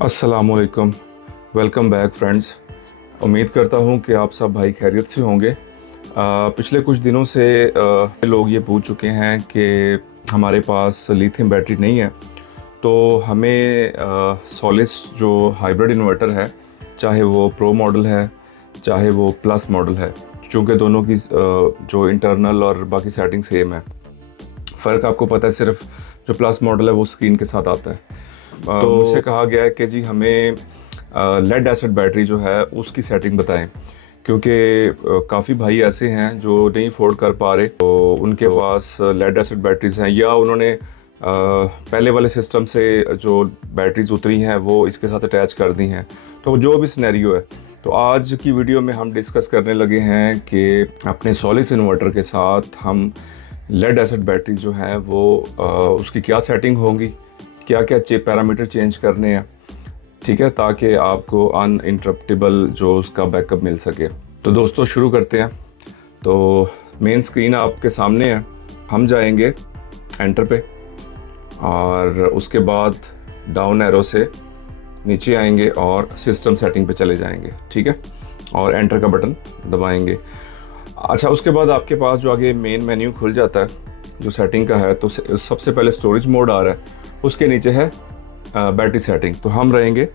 अस्सलामुअलैकुम, welcome back friends. उम्मीद करता हूँ कि आप सब भाई खैरियत से होंगे। पिछले कुछ दिनों से लोग ये पूछ चुके हैं कि हमारे पास लिथियम बैटरी नहीं है, तो हमें सोलिस जो हाइब्रिड इन्वर्टर है, चाहे वो प्रो मॉडल है चाहे वो प्लस मॉडल है, चूँकि दोनों की जो इंटरनल और बाकी सेटिंग सेम है, फ़र्क आपको पता है सिर्फ जो प्लस मॉडल है वो स्क्रीन के साथ आता है। तो मुझसे कहा गया है कि जी हमें लेड एसिड बैटरी जो है उसकी सेटिंग बताएं, क्योंकि काफ़ी भाई ऐसे हैं जो नहीं अफोर्ड कर पा रहे, तो उनके पास लेड एसिड बैटरीज हैं या उन्होंने पहले वाले सिस्टम से जो बैटरीज उतरी हैं वो इसके साथ अटैच कर दी हैं। तो जो भी सिनेरियो है, तो आज की वीडियो में हम डिस्कस करने लगे हैं कि अपने सोलिस इन्वर्टर के साथ हम लेड एसिड बैटरी जो है वो उसकी क्या सेटिंग होगी, क्या क्या पैरामीटर चेंज करने हैं, ठीक है, ताकि आपको अनइंटरप्टेबल जो उसका बैकअप मिल सके। तो दोस्तों शुरू करते हैं। तो मेन स्क्रीन आपके सामने है, हम जाएंगे एंटर पे और उसके बाद डाउन एरो से नीचे आएंगे और सिस्टम सेटिंग पे चले जाएंगे, ठीक है, और एंटर का बटन दबाएंगे। अच्छा, उसके बाद आपके पास जो आगे मेन मेन्यू खुल जाता है जो सेटिंग का है, तो सबसे पहले स्टोरेज मोड आ रहा है, उसके नीचे है बैटरी सेटिंग, तो हम रहेंगे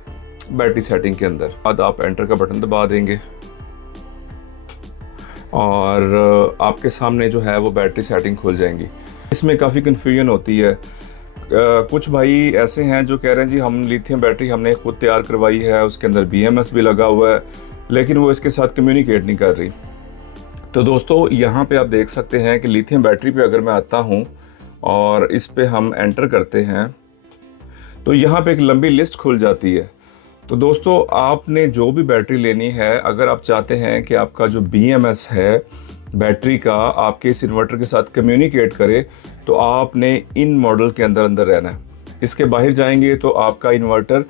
बैटरी सेटिंग के अंदर। बाद आप एंटर का बटन दबा देंगे और आपके सामने जो है वो बैटरी सेटिंग खुल जाएंगी। इसमें काफ़ी कन्फ्यूजन होती है। कुछ भाई ऐसे हैं जो कह रहे हैं जी हम लिथियम बैटरी हमने खुद तैयार करवाई है, उसके अंदर BMS भी लगा हुआ है, लेकिन वो इसके साथ कम्युनिकेट नहीं कर रही। तो दोस्तों यहाँ पे आप देख सकते हैं कि लिथियम बैटरी पे अगर मैं आता हूँ और इस पे हम एंटर करते हैं तो यहाँ पे एक लंबी लिस्ट खुल जाती है। तो दोस्तों आपने जो भी बैटरी लेनी है, अगर आप चाहते हैं कि आपका जो BMS है बैटरी का आपके इस इन्वर्टर के साथ कम्युनिकेट करे, तो आपने इन मॉडल के अंदर अंदर रहना है। इसके बाहर जाएंगे तो आपका इन्वर्टर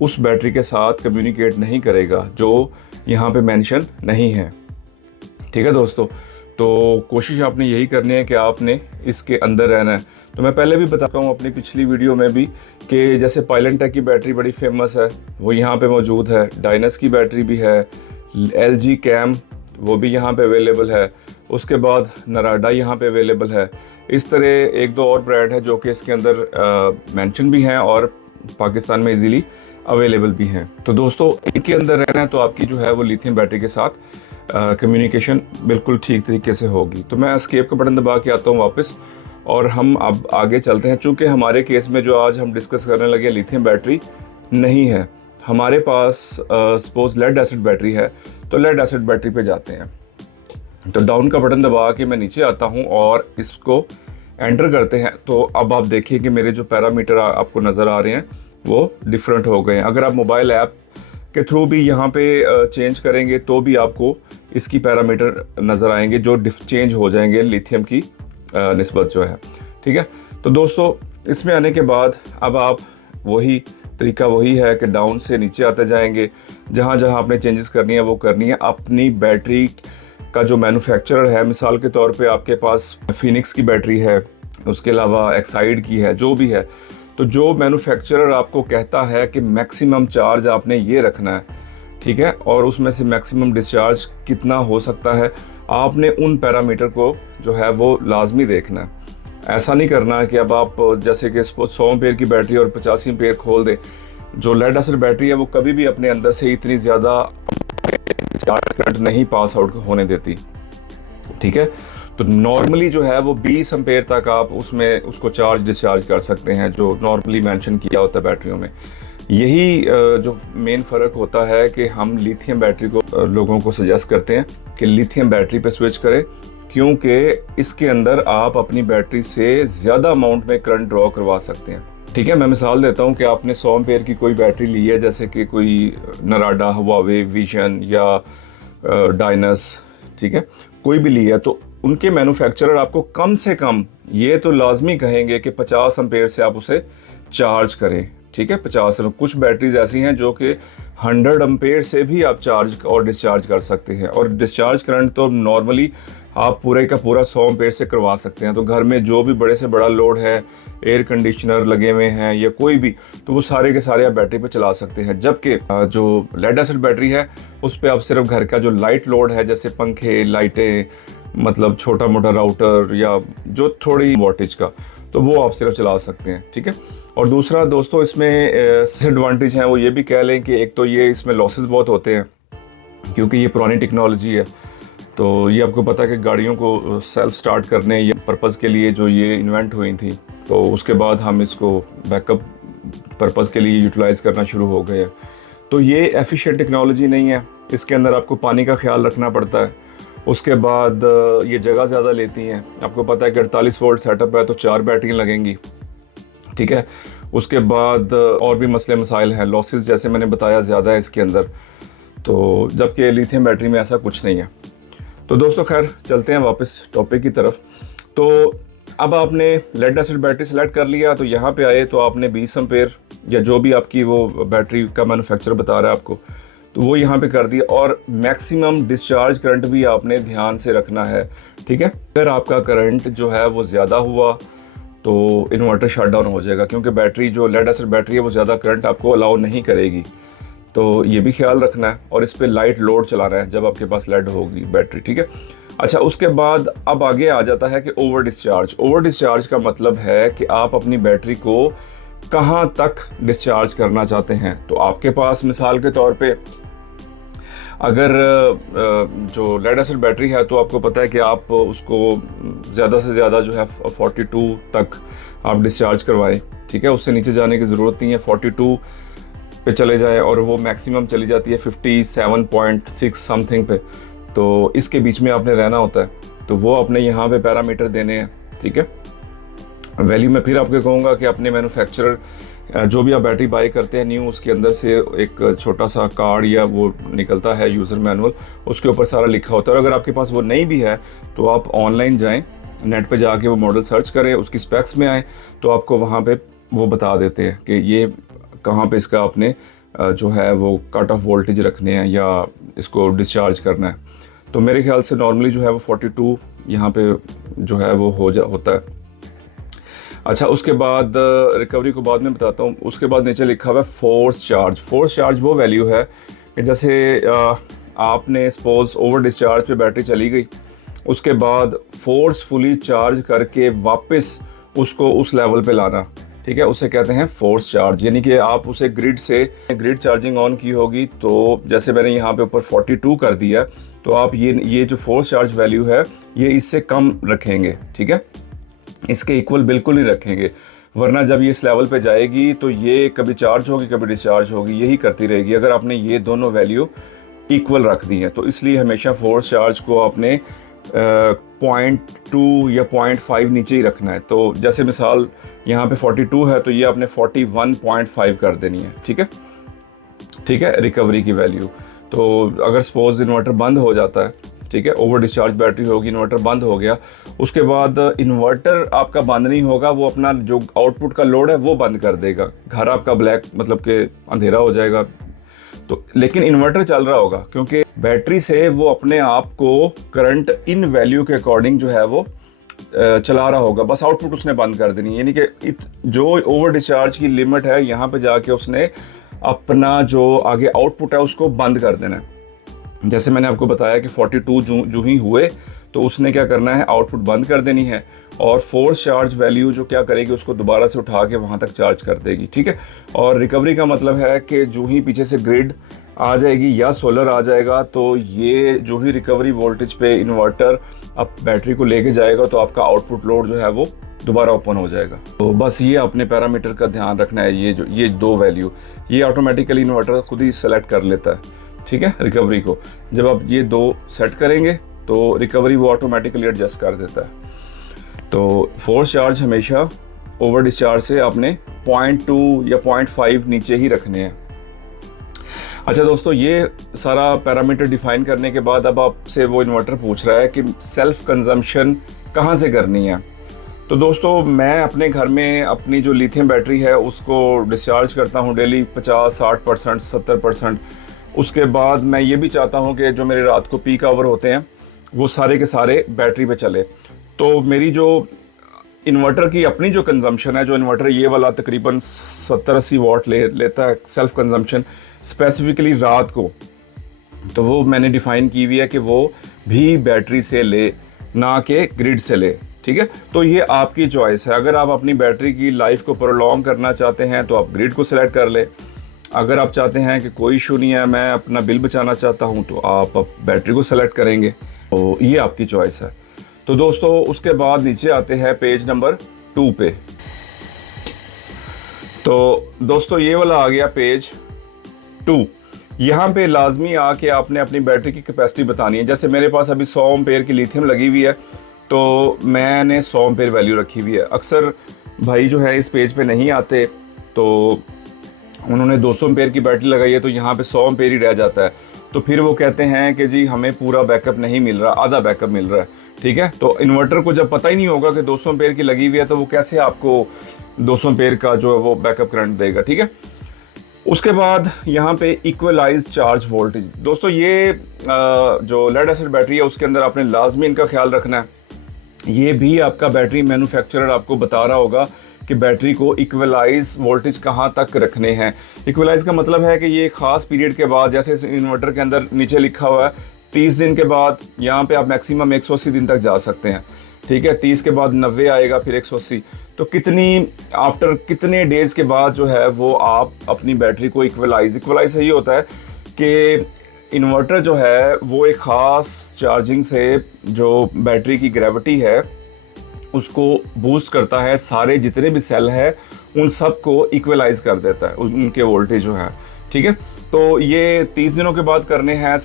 उस बैटरी के साथ कम्युनिकेट नहीं करेगा जो यहाँ पे मेंशन नहीं है, ठीक है दोस्तों। तो कोशिश आपने यही करनी है कि आपने इसके अंदर रहना है। तो मैं पहले भी बताता हूँ अपनी पिछली वीडियो में भी कि जैसे पाइलेंटेक की बैटरी बड़ी फेमस है, वो यहाँ पे मौजूद है, डायनस की बैटरी भी है, LG कैम वो भी यहाँ पे अवेलेबल है, उसके बाद नराडा यहाँ पे अवेलेबल है। इस तरह एक दो और ब्रांड है जो कि इसके अंदर मेंशन भी हैं और पाकिस्तान में इजीली अवेलेबल भी हैं। तो दोस्तों इनके अंदर रहना है तो आपकी जो है वो लिथियम बैटरी के साथ कम्युनिकेशन बिल्कुल ठीक तरीके से होगी। तो मैं एस्केप का बटन दबा के आता हूँ वापस और हम अब आगे चलते हैं। चूँकि हमारे केस में जो आज हम डिस्कस करने लगे लिथियम बैटरी नहीं है, हमारे पास सपोज लेड एसिड बैटरी है, तो लेड एसिड बैटरी पे जाते हैं। तो डाउन का बटन दबा के मैं नीचे आता हूँ और इसको एंटर करते हैं। तो अब आप देखिए कि मेरे जो पैरामीटर आपको नज़र आ रहे हैं वो डिफरेंट हो गए हैं। अगर आप मोबाइल ऐप के थ्रू भी यहाँ पे चेंज करेंगे तो भी आपको इसकी पैरामीटर नज़र आएंगे जो चेंज हो जाएंगे लिथियम की निस्बत जो है, ठीक है। तो दोस्तों इसमें आने के बाद अब आप वही तरीका वही है कि डाउन से नीचे आते जाएंगे, जहाँ जहाँ आपने चेंजेस करनी है वो करनी है। अपनी बैटरी का जो मैन्युफैक्चरर है, मिसाल के तौर पे आपके पास फिनिक्स की बैटरी है, उसके अलावा एक्साइड की है, जो भी है, तो जो मैन्युफैक्चरर आपको कहता है कि मैक्सिमम चार्ज आपने ये रखना है, ठीक है, और उसमें से मैक्सिमम डिस्चार्ज कितना हो सकता है, आपने उन पैरामीटर को जो है वो लाजमी देखना है। ऐसा नहीं करना है कि अब आप जैसे कि 100 एम्पेयर की बैटरी और 85 एम्पेयर खोल दें। जो लेड एसिड बैटरी है वो कभी भी अपने अंदर से इतनी ज़्यादा करंट नहीं पास आउट होने देती, ठीक है। तो नॉर्मली जो है वो 20 एम्पेयर तक आप उसमें उसको चार्ज डिस्चार्ज कर सकते हैं, जो नॉर्मली मेंशन किया होता है बैटरियों में। यही जो मेन फ़र्क होता है कि हम लिथियम बैटरी को लोगों को सजेस्ट करते हैं कि लिथियम बैटरी पे स्विच करें, क्योंकि इसके अंदर आप अपनी बैटरी से ज़्यादा अमाउंट में करंट ड्रॉ करवा सकते हैं, ठीक है। मैं मिसाल देता हूँ कि आपने 100 एम्पेयर की कोई बैटरी ली है, जैसे कि कोई नराडा, हुआवे, विजन या डायनस, ठीक है, कोई भी ली है, तो उनके मैन्युफैक्चरर आपको कम से कम ये तो लाजमी कहेंगे कि 50 एम्पेयर से आप उसे चार्ज करें, ठीक है। 50 में कुछ बैटरीज ऐसी हैं जो कि 100 एम्पेयर से भी आप चार्ज और डिस्चार्ज कर सकते हैं, और डिस्चार्ज करंट तो नॉर्मली आप पूरे का पूरा 100 एम्पेयर से करवा सकते हैं। तो घर में जो भी बड़े से बड़ा लोड है एयर कंडीशनर लगे हुए हैं या कोई भी, तो वो सारे के सारे आप बैटरी पे चला सकते हैं। जबकि जो लेड एसिड बैटरी है उस पर आप सिर्फ घर का जो लाइट लोड है, जैसे पंखे, लाइटें, मतलब छोटा मोटा राउटर या जो थोड़ी वोल्टेज का, तो वो आप सिर्फ चला सकते हैं, ठीक है। और दूसरा दोस्तों इसमें डिसएडवांटेज है वो ये भी कह लें कि एक तो ये इसमें लॉसेस बहुत होते हैं, क्योंकि ये पुरानी टेक्नोलॉजी है। तो ये आपको पता है कि गाड़ियों को सेल्फ स्टार्ट करने या पर्पज़ के लिए जो ये इन्वेंट हुई थी, तो उसके बाद हम इसको बैकअप पर्पज़ के लिए यूटिलाइज़ करना शुरू हो गए हैं। तो ये एफिशिएंट टेक्नोलॉजी नहीं है, इसके अंदर आपको पानी का ख्याल रखना पड़ता है। उसके बाद ये जगह ज़्यादा लेती हैं। आपको पता है कि 48 वोल्ट सेटअप है तो 4 बैटरियाँ लगेंगी, ठीक है। उसके बाद और भी मसले मसाइल हैं, लॉसेस जैसे मैंने बताया ज़्यादा है इसके अंदर, तो जबकि लिथियम बैटरी में ऐसा कुछ नहीं है। तो दोस्तों खैर चलते हैं वापस टॉपिक की तरफ। तो अब आपने लेड एसिड बैटरी सेलेक्ट कर लिया, तो यहाँ पे आए तो आपने 20 एम्पेयर या जो भी आपकी वो बैटरी का मैन्युफैक्चरर बता रहा है आपको, तो वो यहाँ पे कर दिया। और मैक्सिमम डिस्चार्ज करंट भी आपने ध्यान से रखना है, ठीक है। अगर आपका करंट जो है वो ज़्यादा हुआ तो इन्वर्टर शट डाउन हो जाएगा, क्योंकि बैटरी जो लेड एसिड बैटरी है वो ज़्यादा करंट आपको अलाउ नहीं करेगी। तो ये भी ख्याल रखना है। और इस पर लाइट लोड चलाना है जब आपके पास लेड होगी बैटरी, ठीक है। अच्छा, उसके बाद अब आगे आ जाता है कि ओवर डिस्चार्ज। ओवर डिस्चार्ज का मतलब है कि आप अपनी बैटरी को कहाँ तक डिस्चार्ज करना चाहते हैं। तो आपके पास मिसाल के तौर पे अगर जो लेड एसिड बैटरी है तो आपको पता है कि आप उसको ज़्यादा से ज़्यादा जो है 42 तक आप डिस्चार्ज करवाएं, ठीक है। उससे नीचे जाने की ज़रूरत नहीं है, 42 पे चले जाए, और वो मैक्सिमम चली जाती है 57.6 समथिंग पे। तो इसके बीच में आपने रहना होता है। तो वो अपने यहाँ पे पैरामीटर देने हैं, ठीक है। वैल्यू में फिर आपको कहूँगा कि अपने मैन्युफैक्चरर जो भी आप बैटरी बाई करते हैं न्यू, उसके अंदर से एक छोटा सा कार्ड या वो निकलता है यूज़र मैनुअल, उसके ऊपर सारा लिखा होता है। और अगर आपके पास वो नहीं भी है तो आप ऑनलाइन जाएँ, नेट पे जाके वो मॉडल सर्च करें, उसकी स्पेक्स में आए तो आपको वहाँ पे वो बता देते हैं कि ये कहाँ पे इसका आपने जो है वो कट ऑफ वोल्टेज रखने हैं या इसको डिस्चार्ज करना है। तो मेरे ख्याल से नॉर्मली जो है वो 42 यहाँ पे जो है वो होता है। अच्छा, उसके बाद रिकवरी को बाद में बताता हूँ। उसके बाद नीचे लिखा हुआ है फोर्स चार्ज। फोर्स चार्ज वो वैल्यू है कि जैसे आपने सपोज ओवर डिस्चार्ज पे बैटरी चली गई, उसके बाद फोर्सफुली चार्ज करके वापस उसको उस लेवल पे लाना, ठीक है, उसे कहते हैं फोर्स चार्ज। यानी कि आप उसे ग्रिड चार्जिंग ऑन की होगी, तो जैसे मैंने यहाँ पे ऊपर 42 कर दिया, तो आप ये जो फोर्स चार्ज वैल्यू है ये इससे कम रखेंगे, ठीक है, इसके इक्वल बिल्कुल नहीं रखेंगे। वरना जब ये इस लेवल पे जाएगी तो ये कभी चार्ज होगी कभी डिस्चार्ज होगी, यही करती रहेगी अगर आपने ये दोनों वैल्यू इक्वल रख दी है। तो इसलिए हमेशा फोर्स चार्ज को आपने 0.2 या 0.5 नीचे ही रखना है। तो जैसे मिसाल यहाँ पे 42 है तो ये आपने 41.5 कर देनी है, ठीक है, ठीक है, रिकवरी की वैल्यू। तो अगर सपोज इन्वर्टर बंद हो जाता है, ठीक है, ओवर डिस्चार्ज बैटरी होगी, इन्वर्टर बंद हो गया, उसके बाद इन्वर्टर आपका बंद नहीं होगा, वो अपना जो आउटपुट का लोड है वो बंद कर देगा, घर आपका ब्लैक मतलब कि अंधेरा हो जाएगा। तो लेकिन इन्वर्टर चल रहा होगा, क्योंकि बैटरी से वो अपने आप को करंट इन वैल्यू के अकॉर्डिंग जो है वो चला रहा होगा, बस आउटपुट उसने बंद कर देनी है। यानी कि जो ओवर डिस्चार्ज की लिमिट है यहाँ पे जाके उसने अपना जो आगे आउटपुट है उसको बंद कर देना है। जैसे मैंने आपको बताया कि 42 जो ही हुए तो उसने क्या करना है, आउटपुट बंद कर देनी है, और फोर्स चार्ज वैल्यू जो क्या करेगी उसको दोबारा से उठा के वहाँ तक चार्ज कर देगी, ठीक है। और रिकवरी का मतलब है कि जो ही पीछे से ग्रिड आ जाएगी या सोलर आ जाएगा, तो ये जो ही रिकवरी वोल्टेज पे इन्वर्टर अब बैटरी को लेके जाएगा तो आपका आउटपुट लोड जो है वो दोबारा ओपन हो जाएगा। तो बस ये अपने पैरामीटर का ध्यान रखना है। ये दो वैल्यू ये ऑटोमेटिकली इन्वर्टर खुद ही सेलेक्ट कर लेता है, ठीक है, रिकवरी को। जब आप ये दो सेट करेंगे तो रिकवरी वो ऑटोमेटिकली एडजस्ट कर देता है। तो फोर्स चार्ज हमेशा ओवर डिस्चार्ज से आपने 0.2 या 0.5 नीचे ही रखने हैं। अच्छा दोस्तों, ये सारा पैरामीटर डिफाइन करने के बाद अब आपसे वो इन्वर्टर पूछ रहा है कि सेल्फ कंजम्पशन कहाँ से करनी है। तो दोस्तों, मैं अपने घर में अपनी जो लिथियम बैटरी है उसको डिस्चार्ज करता हूँ डेली 50-60%, 70%। उसके बाद मैं ये भी चाहता हूँ कि जो मेरे रात को पीक आवर होते हैं वो सारे के सारे बैटरी पे चले। तो मेरी जो इन्वर्टर की अपनी जो कंजम्पशन है, जो इन्वर्टर ये वाला तकरीबन 70-80 वाट लेता है सेल्फ कंजम्पशन स्पेसिफिकली रात को, तो वो मैंने डिफाइन की हुई है कि वो भी बैटरी से ले, ना कि ग्रिड से ले। ठीक है, तो ये आपकी चॉइस है। अगर आप अपनी बैटरी की लाइफ को प्रोलॉन्ग करना चाहते हैं तो आप ग्रिड को सिलेक्ट कर लें। अगर आप चाहते हैं कि कोई इशू नहीं है, मैं अपना बिल बचाना चाहता हूं, तो आप बैटरी को सेलेक्ट करेंगे। तो ये आपकी चॉइस है। तो दोस्तों उसके बाद नीचे आते हैं पेज नंबर 2 पे। तो दोस्तों ये वाला आ गया पेज 2। यहाँ पे लाजमी आके आपने अपनी बैटरी की कैपेसिटी बतानी है। जैसे मेरे पास अभी 100 एम्पेयर की लिथियम लगी हुई है, तो मैंने 100 एम्पेयर वैल्यू रखी हुई है। अक्सर भाई जो है इस पेज पे नहीं आते, तो उन्होंने 200 एम्पेयर की बैटरी लगाई है, तो यहाँ पे 100 एम्पेयर ही रह जाता है। तो फिर वो कहते हैं कि जी हमें पूरा बैकअप नहीं मिल रहा, आधा बैकअप मिल रहा है। ठीक है, तो इन्वर्टर को जब पता ही नहीं होगा कि 200 एम्पेयर की लगी हुई है, तो वो कैसे आपको 200 एम्पेयर का जो है वो बैकअप करंट देगा। ठीक है, उसके बाद यहाँ पे इक्वलाइज चार्ज वोल्टेज। दोस्तों ये जो लेड एसिड बैटरी है उसके अंदर आपने लाजमी इनका ख्याल रखना है। ये भी आपका बैटरी मैन्युफैक्चरर आपको बता रहा होगा कि बैटरी को इक्वलाइज वोल्टेज कहाँ तक रखने हैं। इक्वलाइज का मतलब है कि ये खास पीरियड के बाद, जैसे इस इन्वर्टर के अंदर नीचे लिखा हुआ है 30 दिन के बाद, यहाँ पे आप मैक्सिमम 180 दिन तक जा सकते हैं। ठीक है, 30 के बाद 90 आएगा, फिर 180। तो आफ्टर कितने डेज के बाद जो है वो आप अपनी बैटरी को इक्वलाइज सही होता है कि इन्वर्टर जो है वो एक ख़ास चार्जिंग से जो बैटरी की ग्रेविटी है उसको बूस्ट करता है, सारे जितने भी सेल है उन सब को इक्वलाइज कर देता है, उनके वोल्टेज जो है। ठीक है, तो ये 30 दिनों के बाद करने हैं,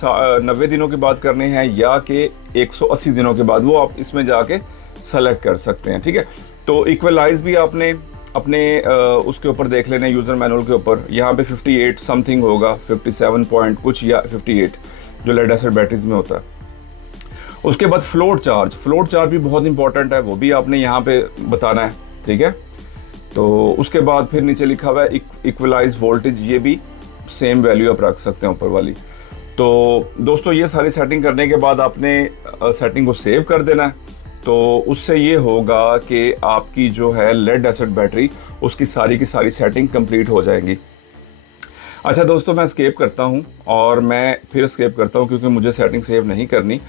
90 दिनों के बाद करने हैं, या कि 180 दिनों के बाद, वो आप इसमें जाके सेलेक्ट कर सकते हैं। ठीक है, तो इक्वलाइज भी आपने अपने उसके ऊपर देख लेना, यूज़र मैनुअल के ऊपर। यहाँ पे 58 समथिंग होगा, 57 पॉइंट कुछ या 58 जो लेड एसिड बैटरीज में होता है। उसके बाद फ्लोट चार्ज भी बहुत इंपॉर्टेंट है, वो भी आपने यहाँ पे बताना है। ठीक है, तो उसके बाद फिर नीचे लिखा हुआ है इक्वलाइज वोल्टेज, ये भी सेम वैल्यू आप रख सकते हैं ऊपर वाली। तो दोस्तों ये सारी सेटिंग करने के बाद आपने सेटिंग को सेव कर देना है। तो उससे ये होगा कि आपकी जो है लेड एसिड बैटरी, उसकी सारी की सारी सेटिंग कंप्लीट हो जाएंगी। अच्छा दोस्तों, मैं स्केप करता हूँ और मैं फिर स्केप करता हूँ क्योंकि मुझे सेटिंग सेव नहीं करनी।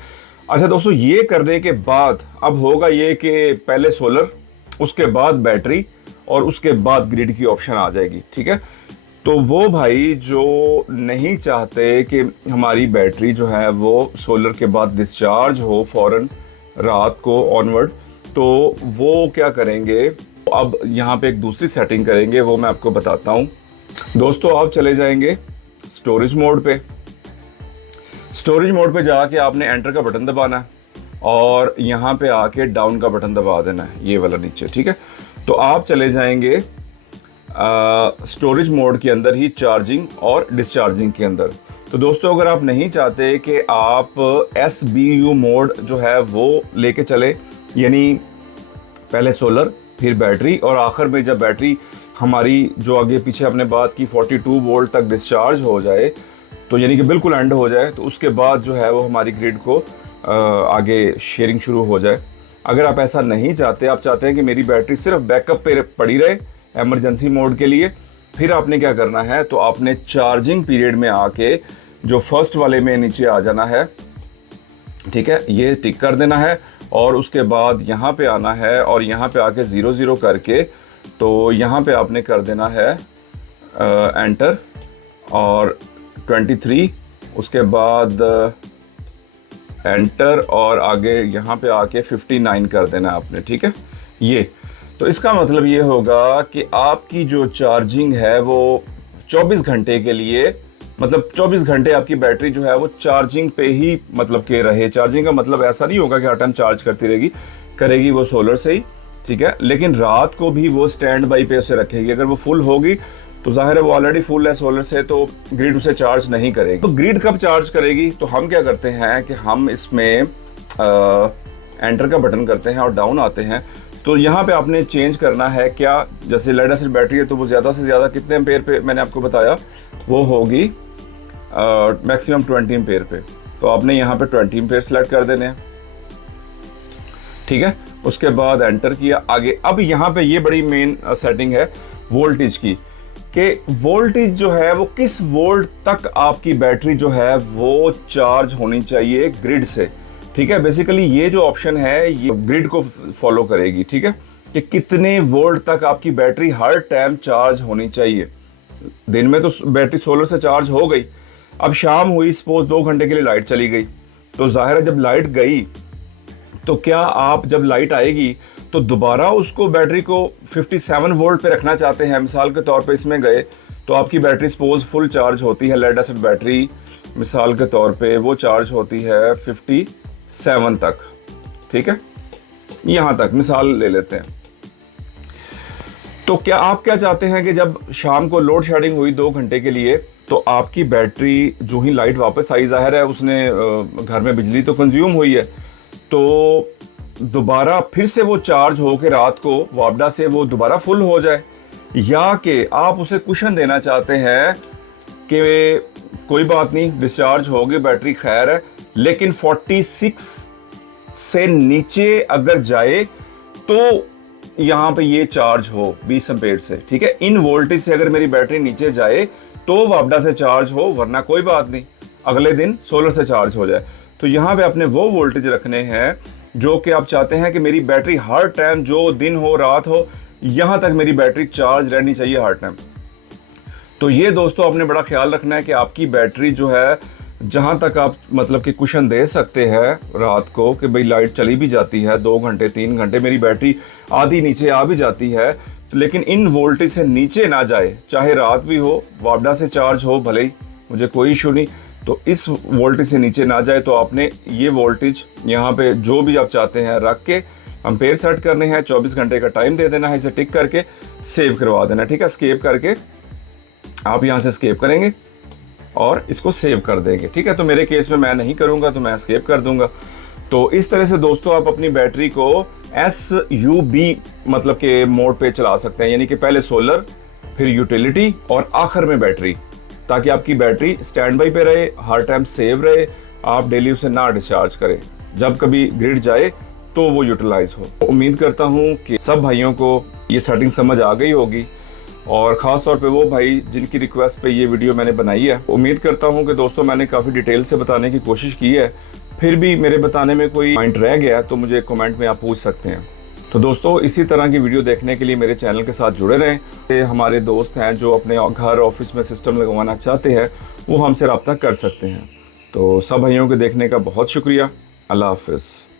अच्छा दोस्तों, ये करने के बाद अब होगा ये कि पहले सोलर, उसके बाद बैटरी और उसके बाद ग्रिड की ऑप्शन आ जाएगी। ठीक है, तो वो भाई जो नहीं चाहते कि हमारी बैटरी जो है वो सोलर के बाद डिस्चार्ज हो फौरन रात को ऑनवर्ड, तो वो क्या करेंगे, अब यहाँ पे एक दूसरी सेटिंग करेंगे, वो मैं आपको बताता हूँ। दोस्तों आप चले जाएंगे स्टोरेज मोड पे। स्टोरेज मोड पे जाके आपने एंटर का बटन दबाना है और यहाँ पे आके डाउन का बटन दबा देना है, ये वाला नीचे। ठीक है, तो आप चले जाएंगे स्टोरेज मोड के अंदर ही चार्जिंग और डिस्चार्जिंग के अंदर। तो दोस्तों अगर आप नहीं चाहते कि आप SBU मोड जो है वो लेके चले, यानी पहले सोलर फिर बैटरी और आखिर में जब बैटरी हमारी जो आगे पीछे आपने बात की 42 वोल्ट तक डिस्चार्ज हो जाए, तो यानी कि बिल्कुल एंड हो जाए, तो उसके बाद जो है वो हमारी ग्रिड को आगे शेयरिंग शुरू हो जाए। अगर आप ऐसा नहीं चाहते, आप चाहते हैं कि मेरी बैटरी सिर्फ बैकअप पे पड़ी रहे इमरजेंसी मोड के लिए, फिर आपने क्या करना है, तो आपने चार्जिंग पीरियड में आके जो फर्स्ट वाले में नीचे आ जाना है। ठीक है, ये टिक कर देना है और उसके बाद यहाँ पे आना है और यहाँ पे आके 0 करके, तो यहाँ पे आपने कर देना है एंटर और 23, उसके बाद एंटर और आगे यहाँ पे आके 59 कर देना आपने। ठीक है, ये तो इसका मतलब ये होगा कि आपकी जो चार्जिंग है वो 24 घंटे के लिए, मतलब 24 घंटे आपकी बैटरी जो है वो चार्जिंग पे ही मतलब के रहे। चार्जिंग का मतलब ऐसा नहीं होगा कि हर टाइम चार्ज करती रहेगी, करेगी वो सोलर से ही। ठीक है, लेकिन रात को भी वो स्टैंड बाई पे उसे रखेगी। अगर वो फुल होगी तो जाहिर है वो ऑलरेडी फुल है सोलर से, तो ग्रिड उसे चार्ज नहीं करेगी। तो ग्रिड कब चार्ज करेगी, तो हम क्या करते हैं कि हम इसमें एंटर का बटन करते हैं और डाउन आते हैं। तो यहाँ पे आपने चेंज करना है क्या, जैसे लेड एसिड बैटरी है तो वो ज़्यादा से ज़्यादा कितने एम्पेयर पे मैंने आपको बताया, वो होगी मैक्सिमम 20 एम्पेयर पे। तो आपने यहाँ पे 20 एम्पेयर सेलेक्ट कर देने हैं। ठीक है। उसके बाद एंटर किया आगे। अब यहाँ पे ये बड़ी मेन सेटिंग है वोल्टेज की, कि वोल्टेज जो है वो किस वोल्ट तक आपकी बैटरी जो है वो चार्ज होनी चाहिए ग्रिड से। ठीक है, बेसिकली ये जो ऑप्शन है ये ग्रिड को फॉलो करेगी। ठीक है, कि कितने वोल्ट तक आपकी बैटरी हर टाइम चार्ज होनी चाहिए। दिन में तो बैटरी सोलर से चार्ज हो गई, अब शाम हुई, सपोज 2 घंटे के लिए लाइट चली गई, तो जाहिर है जब लाइट गई तो क्या आप जब लाइट आएगी तो दोबारा उसको बैटरी को 57 वोल्ट पे रखना चाहते हैं। मिसाल के तौर पे इसमें गए तो आपकी बैटरी सपोज फुल चार्ज होती है, लेड एसिड बैटरी मिसाल के तौर पे वो चार्ज होती है 57 तक। ठीक है, यहाँ तक मिसाल ले लेते हैं। तो क्या आप क्या चाहते हैं कि जब शाम को लोड शेडिंग हुई 2 घंटे के लिए तो आपकी बैटरी जो ही लाइट वापस आई, जाहिर है उसने घर में बिजली तो कंज्यूम हुई है, तो दोबारा फिर से वो चार्ज हो के रात को वापडा से वो दोबारा फुल हो जाए, या कि आप उसे कुशन देना चाहते हैं कि कोई बात नहीं डिस्चार्ज हो गई बैटरी खैर है, लेकिन 46 से नीचे अगर जाए तो यहाँ पे ये चार्ज हो 20 एम्पेयर से। ठीक है, इन वोल्टेज से अगर मेरी बैटरी नीचे जाए तो वापडा से चार्ज हो, वरना कोई बात नहीं अगले दिन सोलर से चार्ज हो जाए। तो यहाँ पे अपने वो वोल्टेज रखने हैं जो कि आप चाहते हैं कि मेरी बैटरी हर टाइम, जो दिन हो रात हो, यहाँ तक मेरी बैटरी चार्ज रहनी चाहिए हर टाइम। तो ये दोस्तों आपने बड़ा ख्याल रखना है कि आपकी बैटरी जो है जहाँ तक आप मतलब कि कुशन दे सकते हैं रात को, कि भाई लाइट चली भी जाती है 2 घंटे 3 घंटे, मेरी बैटरी आधी नीचे आ भी जाती है, तो लेकिन इन वोल्टेज से नीचे ना जाए, चाहे रात भी हो वापडा से चार्ज हो भले ही, मुझे कोई इशू नहीं, तो इस वोल्टेज से नीचे ना जाए तो आपने ये वोल्टेज यहाँ पे जो भी आप चाहते हैं रख के एम्पेयर सेट करने हैं, 24 घंटे का टाइम दे देना है, इसे टिक करके सेव करवा देना। ठीक है, स्केप करके आप यहाँ से स्केप करेंगे और इसको सेव कर देंगे। ठीक है, तो मेरे केस में मैं नहीं करूँगा तो मैं स्केप कर दूंगा। तो इस तरह से दोस्तों आप अपनी बैटरी को SUB मतलब के मोड पे चला सकते हैं, यानी कि पहले सोलर, फिर यूटिलिटी और आखिर में बैटरी, ताकि आपकी बैटरी स्टैंड बाई पे रहे, हर टाइम सेव रहे, आप डेली उसे ना डिस्चार्ज करें, जब कभी ग्रिड जाए तो वो यूटिलाइज हो। उम्मीद करता हूँ कि सब भाइयों को ये सेटिंग समझ आ गई होगी, और ख़ास तौर पे वो भाई जिनकी रिक्वेस्ट पे ये वीडियो मैंने बनाई है। उम्मीद करता हूँ कि दोस्तों मैंने काफ़ी डिटेल से बताने की कोशिश की है, फिर भी मेरे बताने में कोई पॉइंट रह गया तो मुझे कमेंट में आप पूछ सकते हैं। तो दोस्तों इसी तरह की वीडियो देखने के लिए मेरे चैनल के साथ जुड़े रहें। हमारे दोस्त हैं जो अपने घर ऑफिस में सिस्टम लगवाना चाहते हैं, वो हमसे रब्ता कर सकते हैं। तो सब भाइयों के देखने का बहुत शुक्रिया। अल्लाह हाफिज़।